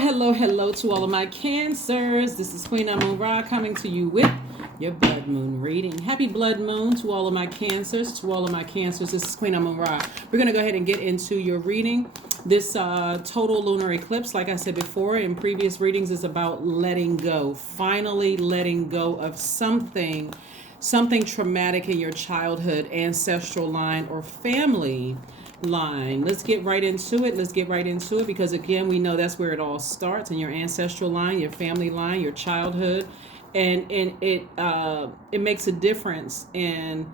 Hello to all of my Cancers. This is Queen Amun Ra coming to you with your blood moon reading. Happy blood moon to all of my Cancers. To all of my Cancers, this is Queen Amun Ra. We're going to go ahead and get into your reading. This total lunar eclipse, like I said before in previous readings, is about letting go. Finally letting go of something traumatic in your childhood, ancestral line, or family line. Let's get right into it. Because again, we know that's where it all starts, in your ancestral line, your family line, your childhood, and it makes a difference in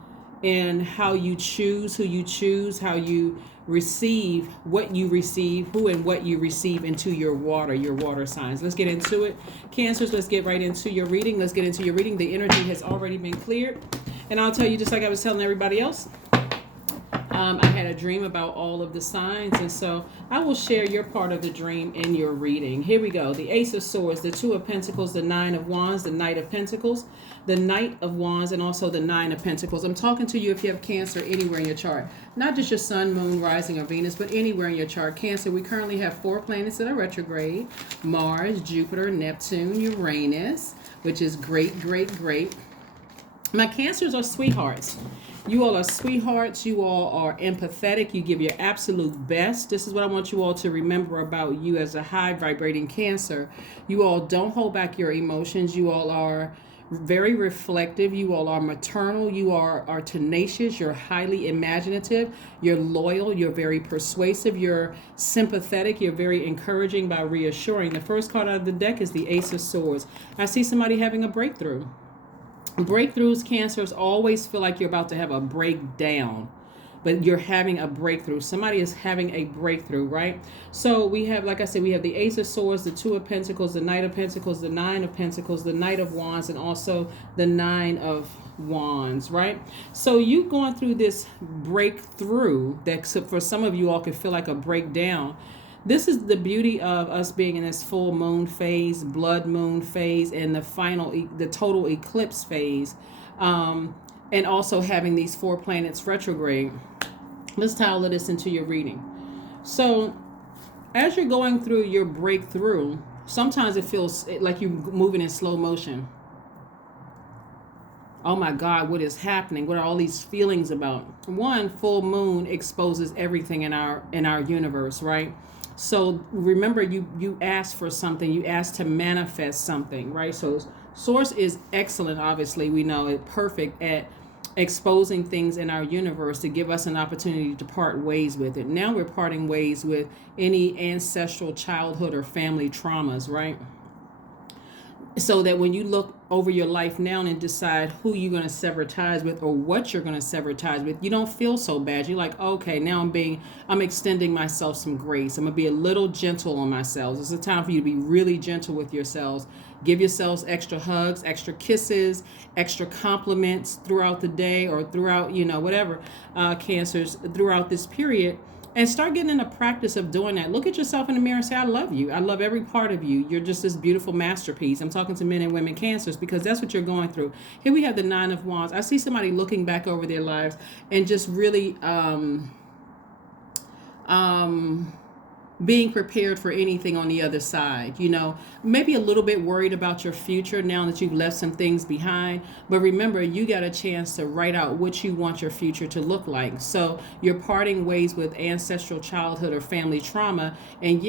how you choose, who you choose, how you receive, what you receive, who and what you receive into your water signs. Let's get into it. Cancers, let's get right into your reading. The energy has already been cleared, and I'll tell you, just like I was telling everybody else, I had a dream about all of the signs, and so I will share your part of the dream in your reading. Here we go. The Ace of Swords, the Two of Pentacles, the Nine of Wands, the Knight of Pentacles, the Knight of Wands, and also the Nine of Pentacles. I'm talking to you if you have Cancer anywhere in your chart. Not just your Sun, Moon, Rising, or Venus, but anywhere in your chart. Cancer, we currently have 4 planets that are retrograde. Mars, Jupiter, Neptune, Uranus, which is great. My Cancers are sweethearts. You all are sweethearts. You all are empathetic. You give your absolute best. This is what I want you all to remember about you as a high vibrating Cancer. You all don't hold back your emotions. You all are very reflective. You all are maternal. You are tenacious. You're highly imaginative. You're loyal. You're very persuasive. You're sympathetic. You're very encouraging by reassuring. The first card out of the deck is the Ace of Swords. I see somebody having a breakthrough. Breakthroughs, Cancers, always feel like you're about to have a breakdown, but you're having a breakthrough. Somebody is having a breakthrough, right? So we have, like I said, we have the Ace of Swords, the Two of Pentacles, the Knight of Pentacles, the Nine of Pentacles, the Knight of Wands, and also the Nine of Wands, right? So you going through this breakthrough that for some of you all could feel like a breakdown. This is the beauty of us being in this full moon phase, blood moon phase, and the total eclipse phase, and also having these 4 planets retrograde. Let's tie all of this into your reading. So as you're going through your breakthrough, sometimes it feels like you're moving in slow motion. Oh my God, what is happening? What are all these feelings about? One, full moon exposes everything in our universe, right? So remember, you asked for something. You asked to manifest something, right? So Source is excellent. Obviously, we know it perfect at exposing things in our universe to give us an opportunity to part ways with it. Now we're parting ways with any ancestral childhood or family traumas, right? So that when you look over your life now and decide who you're going to sever ties with or what you're going to sever ties with, you don't feel so bad. You're like, okay, now I'm extending myself some grace. I'm going to be a little gentle on myself. It's a time for you to be really gentle with yourselves. Give yourselves extra hugs, extra kisses, extra compliments throughout the day or throughout, whatever, Cancers, throughout this period. And start getting in the practice of doing that. Look at yourself in the mirror and say, I love you. I love every part of you. You're just this beautiful masterpiece. I'm talking to men and women Cancers because that's what you're going through. Here we have the Nine of Wands. I see somebody looking back over their lives and just really being prepared for anything on the other side, maybe a little bit worried about your future now that you've left some things behind. But remember, you got a chance to write out what you want your future to look like. So you're parting ways with ancestral childhood or family trauma. And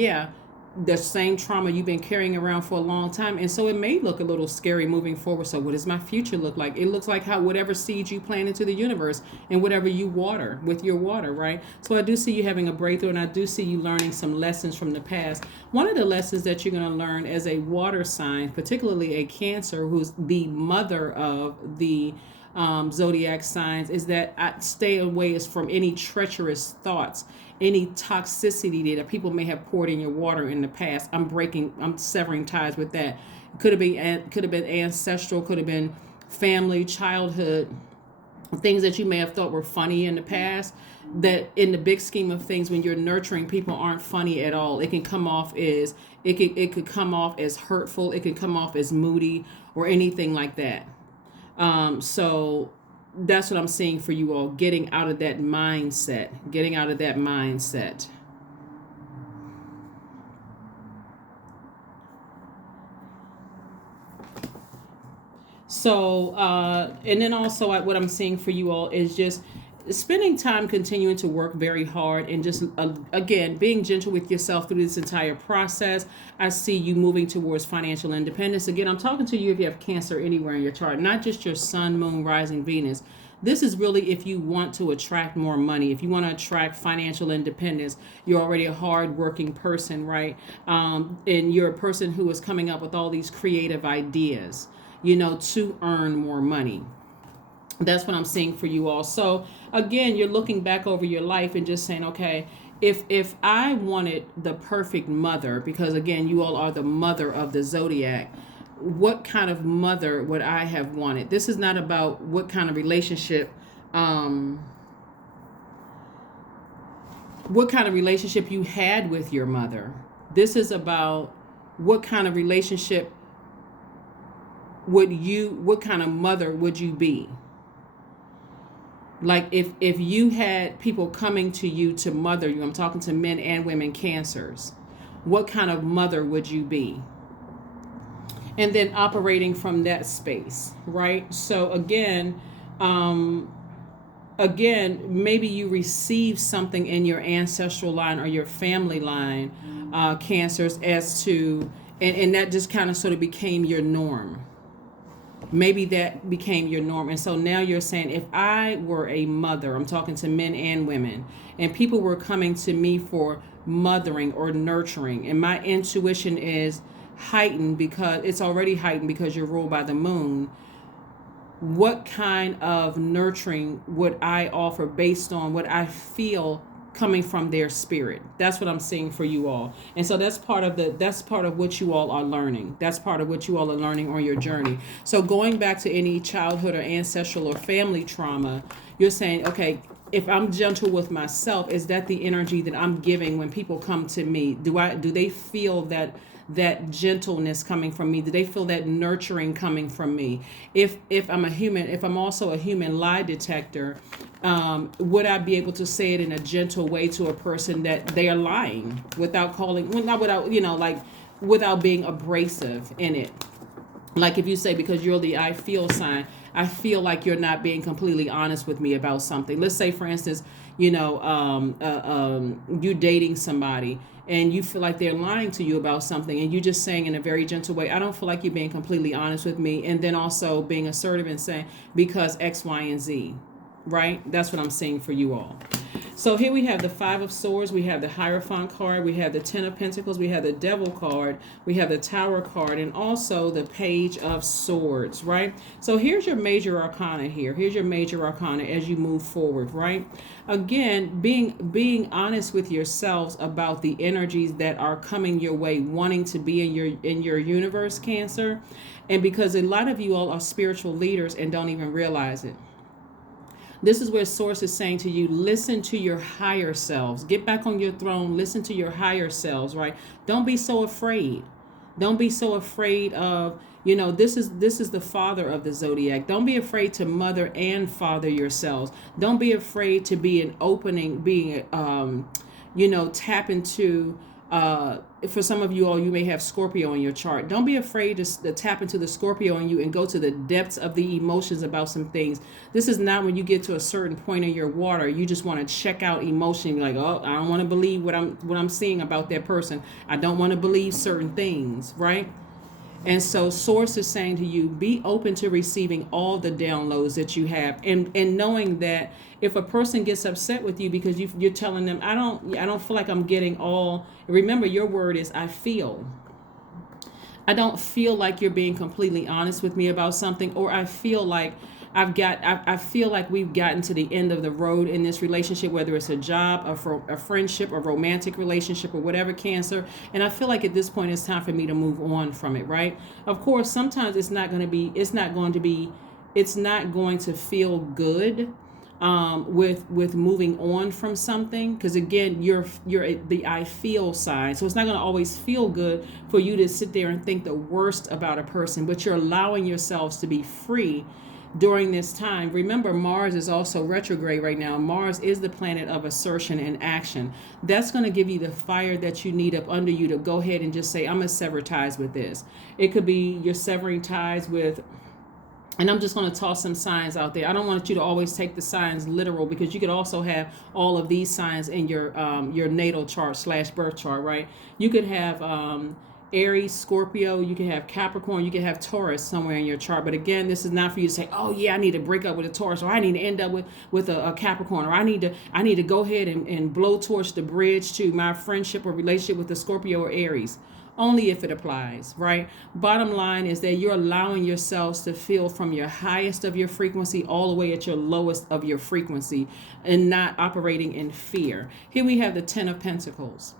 the same trauma you've been carrying around for a long time. And so it may look a little scary moving forward. So what does my future look like? It looks like whatever seeds you plant into the universe and whatever you water with your water, right? So I do see you having a breakthrough, and I do see you learning some lessons from the past. One of the lessons that you're going to learn as a water sign, particularly a Cancer, who's the mother of the Zodiac signs, is that I stay away from any treacherous thoughts, any toxicity that people may have poured in your water in the past. I'm severing ties with that. Could have been ancestral, could have been family, childhood, things that you may have thought were funny in the past, that in the big scheme of things, when you're nurturing people, aren't funny at all. It can come off as it could come off as hurtful, it could come off as moody or anything like that. So that's what I'm seeing for you all, getting out of that mindset. So, and then also what I'm seeing for you all is just spending time continuing to work very hard and just, again, being gentle with yourself through this entire process. I see you moving towards financial independence. Again, I'm talking to you if you have Cancer anywhere in your chart, not just your sun, moon, rising, Venus. This is really if you want to attract more money, if you want to attract financial independence. You're already a hard-working person, right? And you're a person who is coming up with all these creative ideas, to earn more money. That's what I'm seeing for you all. So again, you're looking back over your life and just saying, okay, if I wanted the perfect mother, because again, you all are the mother of the zodiac, what kind of mother would I have wanted? This is not about what kind of relationship, you had with your mother. This is about what kind of relationship what kind of mother would you be? Like if you had people coming to you to mother you, I'm talking to men and women Cancers, what kind of mother would you be? And then operating from that space, right? So again, maybe you receive something in your ancestral line or your family line, Cancers, as to, and that just kind of sort of became your norm. Maybe that became your norm. And so now you're saying, if I were a mother, I'm talking to men and women, and people were coming to me for mothering or nurturing, and my intuition is heightened because it's already heightened because you're ruled by the moon. What kind of nurturing would I offer based on what I feel coming from their spirit? That's what I'm seeing for you all. And so that's part of what you all are learning. That's part of what you all are learning on your journey. So going back to any childhood or ancestral or family trauma, you're saying, okay, if I'm gentle with myself, is that the energy that I'm giving when people come to me? Do they feel that gentleness coming from me? Do they feel that nurturing coming from me? If I'm also a human lie detector, would I be able to say it in a gentle way to a person that they are lying without without being abrasive in it? Like if you say, because you're the I feel sign, I feel like you're not being completely honest with me about something. Let's say, for instance, you dating somebody and you feel like they're lying to you about something, and you just saying in a very gentle way, I don't feel like you're being completely honest with me. And then also being assertive and saying, because X, Y, and Z, right? That's what I'm saying for you all. So here we have the Five of Swords, we have the Hierophant card, we have the Ten of Pentacles, we have the Devil card, we have the Tower card, and also the Page of Swords, right? So here's your major arcana here. Here's your major arcana as you move forward, right? Again, being honest with yourselves about the energies that are coming your way, wanting to be in your universe, Cancer. And because a lot of you all are spiritual leaders and don't even realize it. This is where Source is saying to you, listen to your higher selves. Get back on your throne. Listen to your higher selves, right? Don't be so afraid. Don't be so afraid of, this is the father of the zodiac. Don't be afraid to mother and father yourselves. Don't be afraid to be an opening, tap into, for some of you all, you may have Scorpio in your chart. Don't be afraid to tap into the Scorpio in you and go to the depths of the emotions about some things. This is not when you get to a certain point in your water, you just want to check out emotion. Like, oh, I don't want to believe what I'm seeing about that person. I don't want to believe certain things, right? And so Source is saying to you, be open to receiving all the downloads that you have, and knowing that if a person gets upset with you because you're telling them, I don't feel like I'm getting all. Remember, your word is I feel. I don't feel like you're being completely honest with me about something, or I feel like I feel like we've gotten to the end of the road in this relationship, whether it's a job, a friendship, a romantic relationship, or whatever, Cancer. And I feel like at this point it's time for me to move on from it, right? Of course, sometimes it's not going to feel good with moving on from something, because again, you're the I feel side, so it's not going to always feel good for you to sit there and think the worst about a person, but you're allowing yourselves to be free during this time. Remember, Mars is also retrograde right now. Mars is the planet of assertion and action. That's going to give you the fire that you need up under you to go ahead and just say, I'm going to sever ties with this. It could be you're severing ties with And I'm just going to toss some signs out there. I don't want you to always take the signs literal, because you could also have all of these signs in your natal chart / birth chart, right? You could have Aries, Scorpio, you can have Capricorn, you can have Taurus somewhere in your chart. But again, this is not for you to say, oh yeah, I need to break up with a Taurus, or I need to end up with a Capricorn, or I need to go ahead and blow torch the bridge to my friendship or relationship with the Scorpio or Aries. Only if it applies, right? Bottom line is that you're allowing yourselves to feel from your highest of your frequency all the way at your lowest of your frequency, and not operating in fear. Here we have the 10 of Pentacles.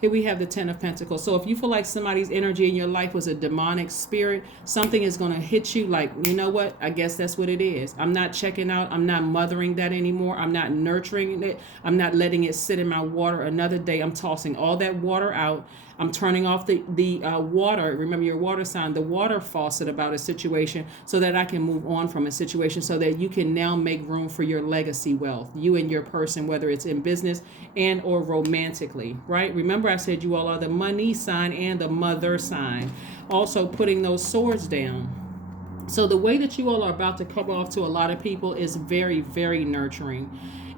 Here we have the 10 of Pentacles. So if you feel like somebody's energy in your life was a demonic spirit, something is going to hit you like, you know what? I guess that's what it is. I'm not checking out. I'm not mothering that anymore. I'm not nurturing it. I'm not letting it sit in my water another day. I'm tossing all that water out. I'm turning off the water. Remember your water sign, the water faucet about a situation, so that I can move on from a situation, so that you can now make room for your legacy wealth, you and your person, whether it's in business and or romantically, right? Remember I said you all are the money sign and the mother sign. Also putting those swords down. So the way that you all are about to come off to a lot of people is very, very nurturing.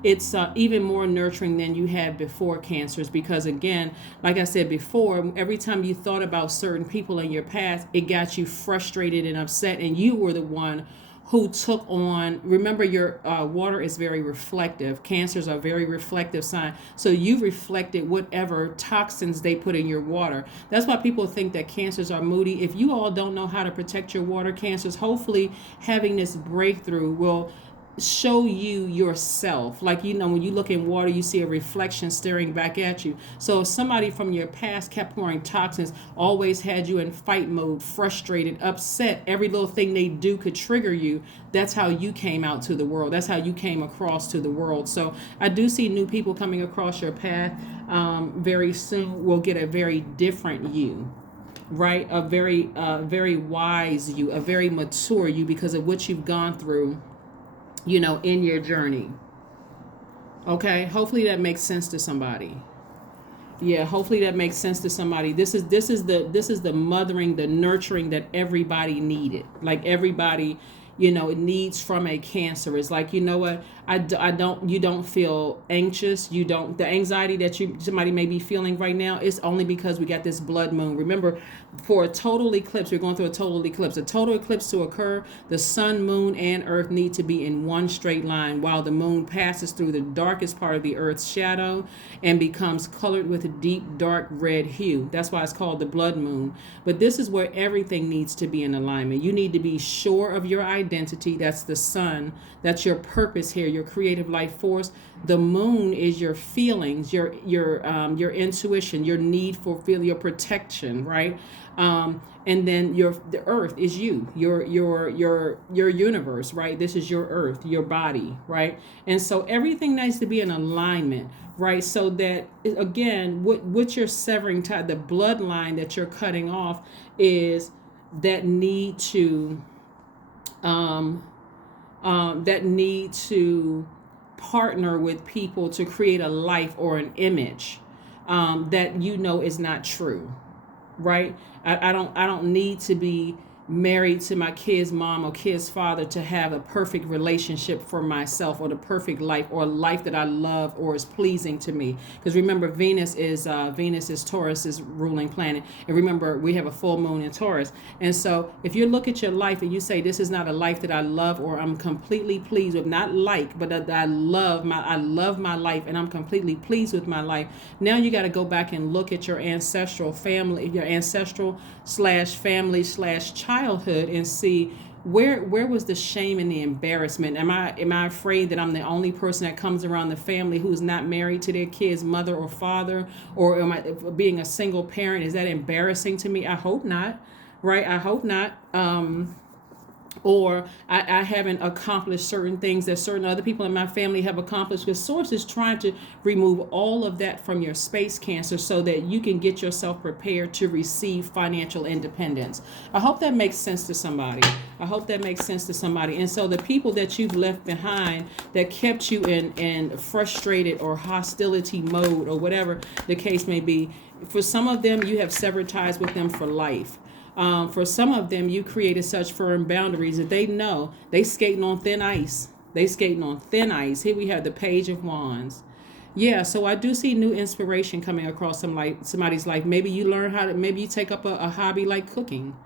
It's even more nurturing than you had before, Cancers, because again, like I said before, every time you thought about certain people in your past, it got you frustrated and upset, and you were the one who took on, remember your water is very reflective. Cancers are very reflective sign. So you reflected whatever toxins they put in your water. That's why people think that Cancers are moody. If you all don't know how to protect your water, Cancers, hopefully having this breakthrough will show you yourself. Like, you know, when you look in water, you see a reflection staring back at you. So if somebody from your past kept pouring toxins, always had you in fight mode, frustrated, upset, every little thing they do could trigger you, that's how you came out to the world. That's how you came across to the world. So I do see new people coming across your path very soon. Will get a very different you, right? A very wise you, a very mature you, because of what you've gone through, you know, in your journey. Okay, hopefully that makes sense to somebody. Yeah, hopefully that makes sense to somebody. This is the mothering, the nurturing that everybody needed. Like everybody, you know, it needs from a Cancer. It's like, you know what, you don't feel anxious. You don't, the anxiety that somebody may be feeling right now is only because we got this blood moon. Remember, for a total eclipse, we're going through a total eclipse. A total eclipse to occur, the sun, moon, and earth need to be in one straight line, while the moon passes through the darkest part of the earth's shadow and becomes colored with a deep dark red hue. That's why it's called the blood moon. But this is where everything needs to be in alignment. You need to be sure of your identity. That's the sun. That's your purpose here, your creative life force. The moon is your feelings, your intuition, your need for your protection, right? And then the earth is your universe, right? This is your earth, your body, right? And so everything needs to be in alignment, right? So that, again, what you're severing, the bloodline that you're cutting off is that need to partner with people to create a life or an image that you know is not true, right? I don't need to be married to my kid's mom or kid's father to have a perfect relationship for myself, or the perfect life, or a life that I love or is pleasing to me. Because remember, Venus is Taurus's ruling planet, and remember we have a full moon in Taurus. And so if you look at your life and you say, this is not a life that I love or I'm completely pleased with, not like, but that I love my life and I'm completely pleased with my life, now you got to go back and look at your ancestral family, your ancestral /family /childhood, and see where was the shame and the embarrassment. Am I afraid that I'm the only person that comes around the family who's not married to their kid's mother or father? Or am I, being a single parent, is that embarrassing to me? I hope not, right? I hope not. Or I haven't accomplished certain things that certain other people in my family have accomplished. Because Source is trying to remove all of that from your space, Cancer, so that you can get yourself prepared to receive financial independence. I hope that makes sense to somebody. And so the people that you've left behind that kept you in frustrated or hostility mode, or whatever the case may be, for some of them, you have severed ties with them for life. For some of them, you created such firm boundaries that they know they skating on thin ice. They skating on thin ice. Here we have the Page of Wands. Yeah, so I do see new inspiration coming across somebody's life. Maybe you learn how to, maybe you take up a hobby like cooking.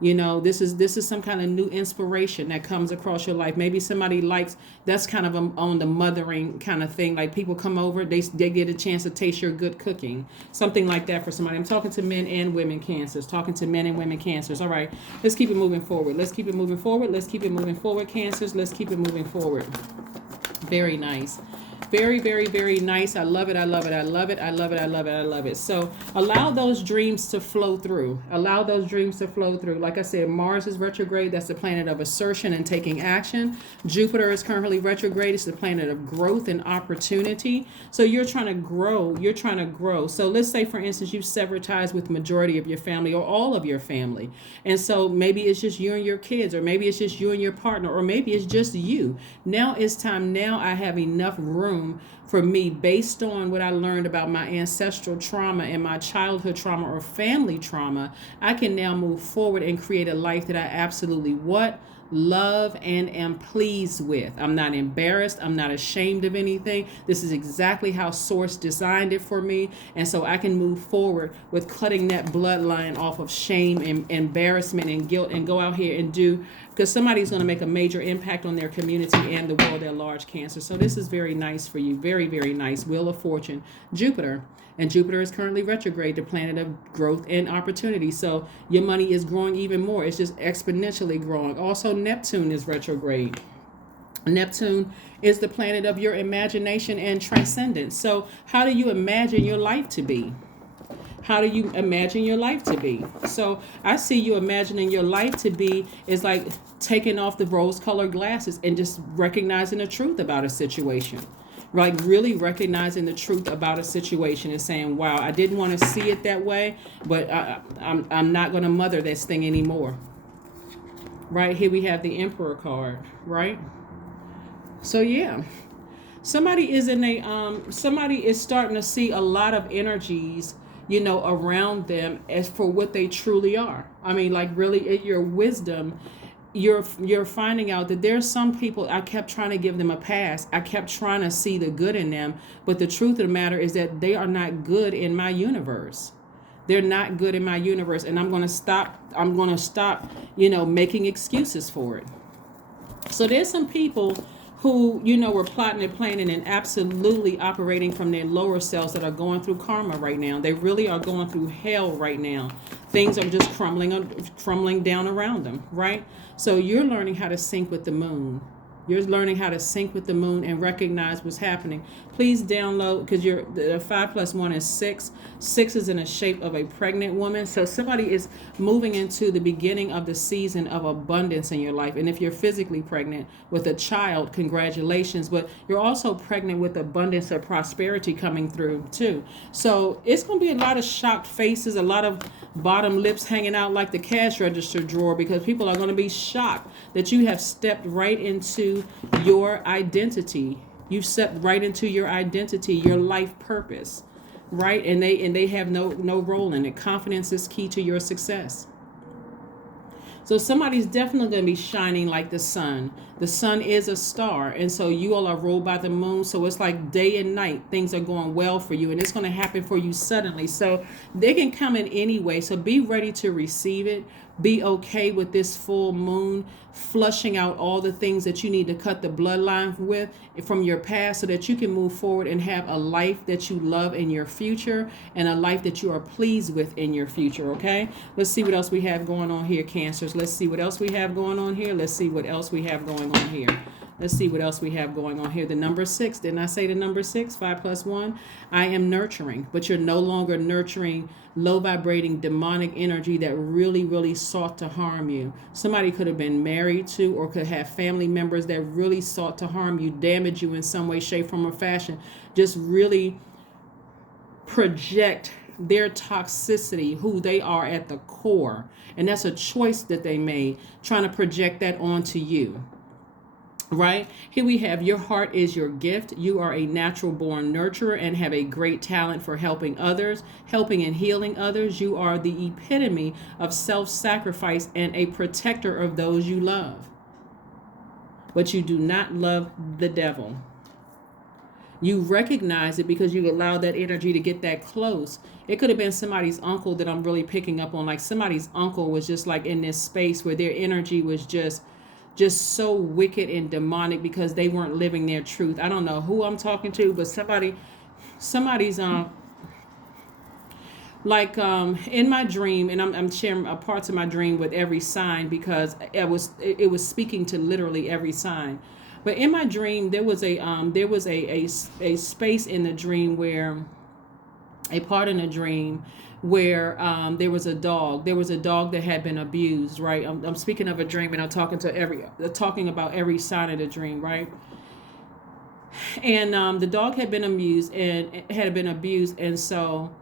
This is some kind of new inspiration that comes across your life. Maybe somebody likes, that's kind of on the mothering kind of thing. Like people come over, they get a chance to taste your good cooking. Something like that for somebody. I'm talking to men and women Cancers. Talking to men and women Cancers. All right, let's keep it moving forward. Let's keep it moving forward. Let's keep it moving forward, Cancers. Let's keep it moving forward. Very nice. Very, very, very nice. I love it. I love it. I love it. I love it. I love it. I love it. So allow those dreams to flow through. Allow those dreams to flow through. Like I said, Mars is retrograde. That's the planet of assertion and taking action. Jupiter is currently retrograde. It's the planet of growth and opportunity. So you're trying to grow. You're trying to grow. So let's say, for instance, you've severed ties with the majority of your family or all of your family. And so maybe it's just you and your kids, or maybe it's just you and your partner, or maybe it's just you. Now it's time. Now I have enough room for me, based on what I learned about my ancestral trauma and my childhood trauma or family trauma. I can now move forward and create a life that I absolutely love and am pleased with. I'm not embarrassed. I'm not ashamed of anything. This is exactly how Source designed it for me. And so I can move forward with cutting that bloodline off of shame and embarrassment and guilt, and go out here and do, because somebody's going to make a major impact on their community and the world at large, Cancer. So this is very nice for you. Very, very nice. Wheel of Fortune, Jupiter. And Jupiter is currently retrograde, the planet of growth and opportunity. So your money is growing even more. It's just exponentially growing. Also, Neptune is retrograde. Neptune is the planet of your imagination and transcendence. So how do you imagine your life to be? How do you imagine your life to be? So I see you imagining your life to be is like taking off the rose-colored glasses and just recognizing the truth about a situation. Like really recognizing the truth about a situation and saying, wow, I didn't want to see it that way, but I'm not going to mother this thing anymore. Right here we have the Emperor card, right? So yeah, somebody is starting to see a lot of energies, around them as for what they truly are. I mean, like really, your wisdom. You're finding out that there's some people I kept trying to give them a pass. I kept trying to see the good in them, but the truth of the matter is that they are not good in my universe. They're not good in my universe, and I'm going to stop, making excuses for it. So there's some people who, were plotting and planning and absolutely operating from their lower selves that are going through karma right now. They really are going through hell right now. Things are just crumbling down around them, right? So you're learning how to sync with the moon. You're learning how to sync with the moon and recognize what's happening. Please download, because the 5 + 1 is 6. 6 is in the shape of a pregnant woman. So somebody is moving into the beginning of the season of abundance in your life. And if you're physically pregnant with a child, congratulations. But you're also pregnant with abundance or prosperity coming through too. So it's going to be a lot of shocked faces, a lot of bottom lips hanging out like the cash register drawer, because people are going to be shocked that you have stepped right into your identity. You've stepped right into your identity, your life purpose, right? And they have no role in it. Confidence is key to your success. So somebody's definitely going to be shining like the sun. The sun is a star. And so you all are ruled by the moon. So it's like day and night. Things are going well for you. And it's going to happen for you suddenly. So they can come in any way. So be ready to receive it. Be okay with this full moon flushing out all the things that you need to cut the bloodline with from your past, so that you can move forward and have a life that you love in your future and a life that you are pleased with in your future. Okay, let's see what else we have going on here, Cancers. Let's see what else we have going on here. Let's see what else we have going on here. Let's see what else we have going on here. The number 6. Didn't I say the number 6? 5 + 1. I am nurturing, but you're no longer nurturing low vibrating demonic energy that really, really sought to harm you. Somebody could have been married to, or could have family members that really sought to harm you, damage you in some way, shape, form, or fashion. Just really project their toxicity, who they are at the core. And that's a choice that they made, trying to project that onto you. Right? Here we have your heart is your gift. You are a natural born nurturer and have a great talent for helping others, helping and healing others. You are the epitome of self sacrifice and a protector of those you love. But you do not love the devil. You recognize it because you allow that energy to get that close. It could have been somebody's uncle that I'm really picking up on. Like somebody's uncle was just like in this space where their energy was just so wicked and demonic because they weren't living their truth. I don't know who I'm talking to, but somebody's like in my dream, and I'm sharing parts of my dream with every sign because it was speaking to literally every sign. But in my dream, there was a space in the dream where a part in a dream where there was a dog. There was a dog that had been abused. Right. I'm speaking of a dream, and I'm talking about every sign of the dream. Right. And the dog had been abused, and so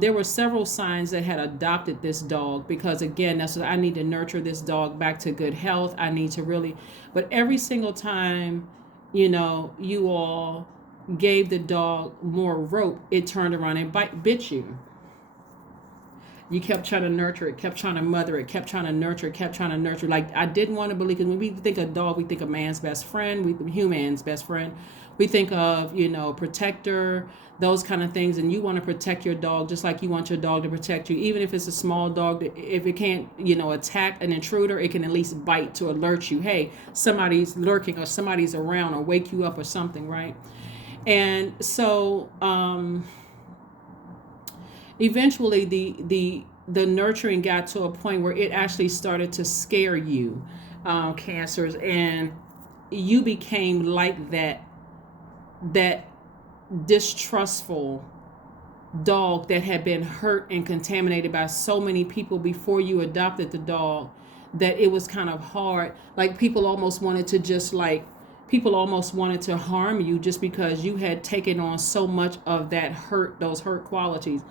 there were several signs that had adopted this dog because again, that's what I need to nurture this dog back to good health. I need to really, but every single time, you all gave the dog more rope, it turned around and bit you. You kept trying to nurture it, kept trying to mother it, kept trying to nurture it, kept trying to nurture it. Like I didn't want to believe, because when we think of dog, we think of man's best friend, we human's best friend. We think of, protector, those kind of things. And you want to protect your dog just like you want your dog to protect you. Even if it's a small dog, if it can't, attack an intruder, it can at least bite to alert you. Hey, somebody's lurking or somebody's around or wake you up or something, right? And so, eventually the nurturing got to a point where it actually started to scare you, cancers, and you became like that distrustful dog that had been hurt and contaminated by so many people before you adopted the dog, that it was kind of hard. Like people almost wanted to harm you just because you had taken on so much of that hurt, those hurt qualities.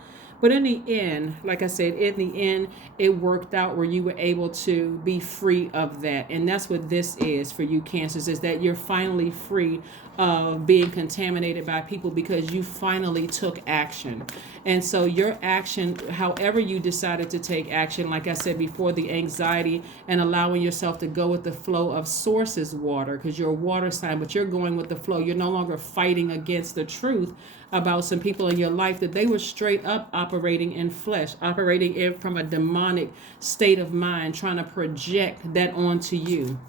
But in the end, like I said, in the end, it worked out where you were able to be free of that. And that's what this is for you, cancers, is that you're finally free of being contaminated by people because you finally took action. And so your action, however you decided to take action, like I said before, the anxiety and allowing yourself to go with the flow of sources water, because you're a water sign, but you're going with the flow. You're no longer fighting against the truth about some people in your life that they were straight up operating in flesh, operating in from a demonic state of mind, trying to project that onto you.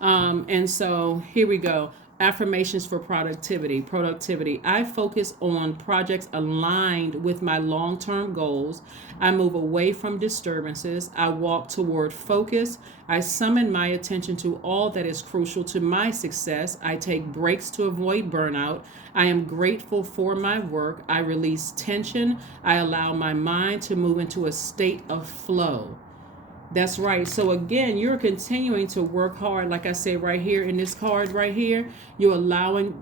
And so here we go. Affirmations for productivity. Productivity. I focus on projects aligned with my long-term goals. I move away from disturbances. I walk toward focus. I summon my attention to all that is crucial to my success. I take breaks to avoid burnout. I am grateful for my work. I release tension. I allow my mind to move into a state of flow. That's right. So again, you're continuing to work hard. Like I say right here in this card right here, you're allowing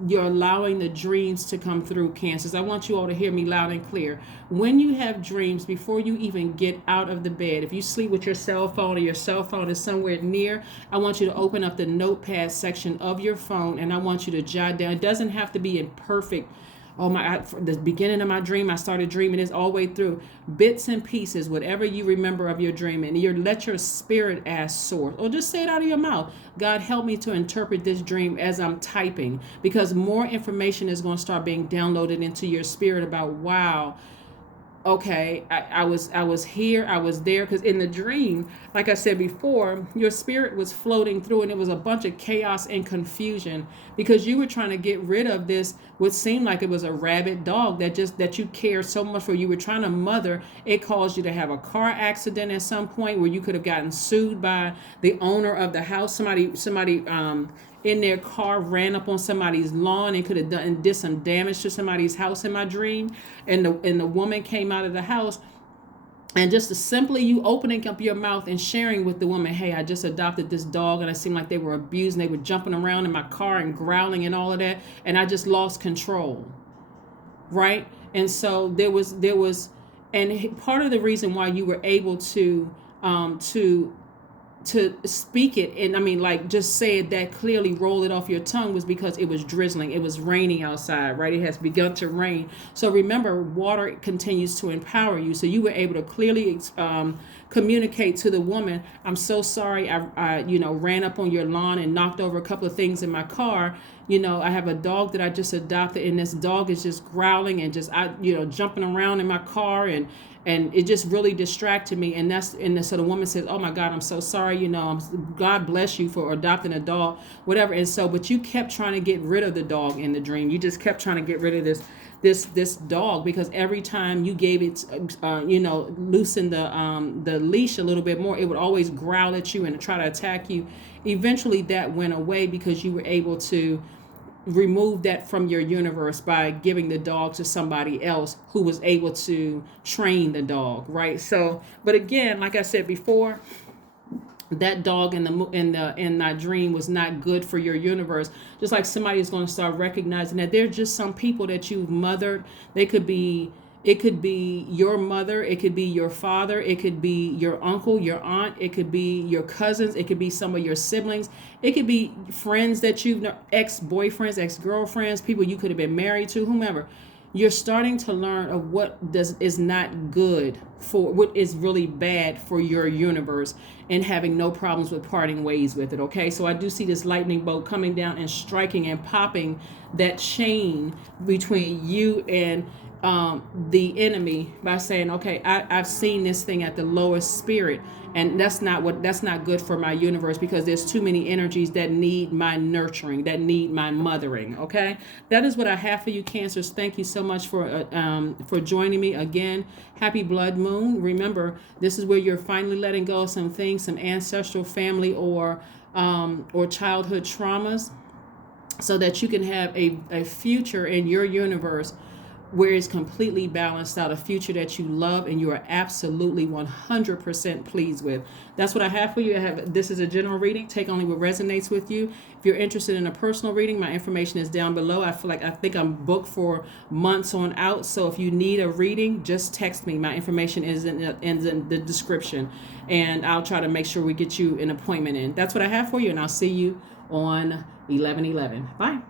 the dreams to come through, cancers. I want you all to hear me loud and clear. When you have dreams, before you even get out of the bed, if you sleep with your cell phone or your cell phone is somewhere near, I want you to open up the notepad section of your phone and I want you to jot down. It doesn't have to be in perfect. Oh my, from the beginning of my dream, I started dreaming this all the way through. Bits and pieces, whatever you remember of your dream. And let your spirit ask source. Or just say it out of your mouth. God, help me to interpret this dream as I'm typing. Because more information is going to start being downloaded into your spirit about, wow, okay, I was here, I was there. Because in the dream, like I said before, your spirit was floating through and it was a bunch of chaos and confusion because you were trying to get rid of this, what seemed like it was a rabid dog that you cared so much for. You were trying to mother. It caused you to have a car accident at some point where you could have gotten sued by the owner of the house. Somebody in their car ran up on somebody's lawn and could have did some damage to somebody's house in my dream. And the woman came out of the house, and just simply you opening up your mouth and sharing with the woman, hey, I just adopted this dog and it seemed like they were abused and they were jumping around in my car and growling and all of that, and I just lost control. Right? And so there was and part of the reason why you were able to to speak it, and I mean, like, just say it that clearly, roll it off your tongue, was because it was drizzling, it was raining outside, right? It has begun to rain. So remember, water continues to empower you. So you were able to clearly communicate to the woman, I'm so sorry, I ran up on your lawn and knocked over a couple of things in my car. I have a dog that I just adopted, and this dog is just growling and just jumping around in my car, and it just really distracted me. And so the woman says, oh my God, I'm so sorry. God bless you for adopting a dog, whatever. And so, but you kept trying to get rid of the dog in the dream. You just kept trying to get rid of this dog, because every time you gave it, loosen the leash a little bit more, it would always growl at you and try to attack you. Eventually that went away because you were able to remove that from your universe by giving the dog to somebody else who was able to train the dog, right? So, but again, like I said before, that dog in that dream was not good for your universe. Just like somebody is going to start recognizing that there's just some people that you've mothered. It could be your mother, it could be your father, it could be your uncle, your aunt, it could be your cousins, it could be some of your siblings, it could be friends that you've known, ex-boyfriends, ex-girlfriends, people you could have been married to, whomever. You're starting to learn of what is not good, for what is really bad for your universe, and having no problems with parting ways with it. Okay, so I do see this lightning bolt coming down and striking and popping that chain between you and the enemy, by saying, okay, I've seen this thing at the lowest spirit, and that's not good for my universe, because there's too many energies that need my nurturing, that need my mothering. Okay, that is what I have for you, Cancers. Thank you so much for joining me again. Happy blood moon. Remember, this is where you're finally letting go of some things, some ancestral, family, or childhood traumas, so that you can have a future in your universe where it's completely balanced out, a future that you love and you are absolutely 100% pleased with. That's what I have for you. This is a general reading. Take only what resonates with you. If you're interested in a personal reading, my information is down below. I think I'm booked for months on out. So if you need a reading, just text me. My information is in the description, and I'll try to make sure we get you an appointment in. That's what I have for you, and I'll see you on 11/11. Bye.